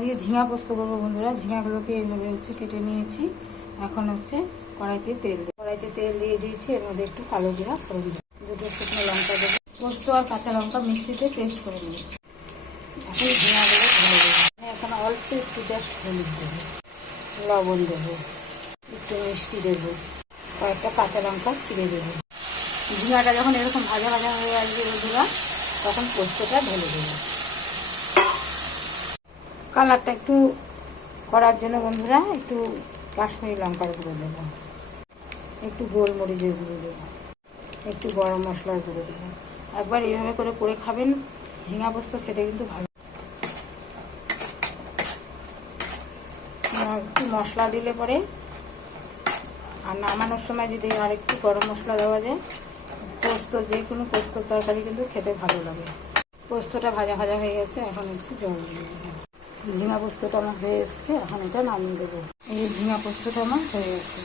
আজকে ঝিঙা পোস্ত করবো বন্ধুরা। ঝিঙাগুলোকে এইভাবে কেটে নিয়েছি। এখন কড়াইতে তেল দিয়ে দিয়েছি। এর মধ্যে একটু কালো জিরা ফোড়ন দেবো, দুটো শুকনো লঙ্কা দেবো, পোস্ত আর কাঁচা লঙ্কা মিক্সিতে পেস্ট করে নিয়েছি। এখন ঝিঙাগুলো ঢেলে দেবো। এখন অল্প একটু জাস্ট হলুদ দেবো, লবণ দেবো, একটু মিষ্টি দেবো, কয়েকটা কাঁচা লঙ্কা চিড়ে দেবো। ঝিঙাটা যখন এরকম ভাজা ভাজা হয়ে আসবে বন্ধুরা, তখন পোস্তটা ঢেলে দেবো। কালারটা একটু করার জন্য বন্ধুরা একটু কাশ্মীরি লঙ্কার গুঁড়ো দেবো, একটু গোলমরিচের গুঁড়ো দেবো, একটু গরম মশলার গুঁড়ো দেবো। একবার এইভাবে করে খাবেন, ঝিঙা পোস্ত খেতে কিন্তু ভালো। একটু মশলা দিলে পরে আর নামানোর সময় যদি আর একটু গরম মশলা দেওয়া যায়, পোস্ত যে কোনো পোস্ত তরকারি কিন্তু খেতে ভালো লাগে। পোস্তটা ভাজা ভাজা হয়ে গেছে। এখন জল দিয়ে দেবো। ঝিঙা পোস্তটা আমার হয়ে এসছে। এখন এটা নামিয়ে দেবো। এই ঝিঙা পোস্তটা আমার হয়ে গেছে।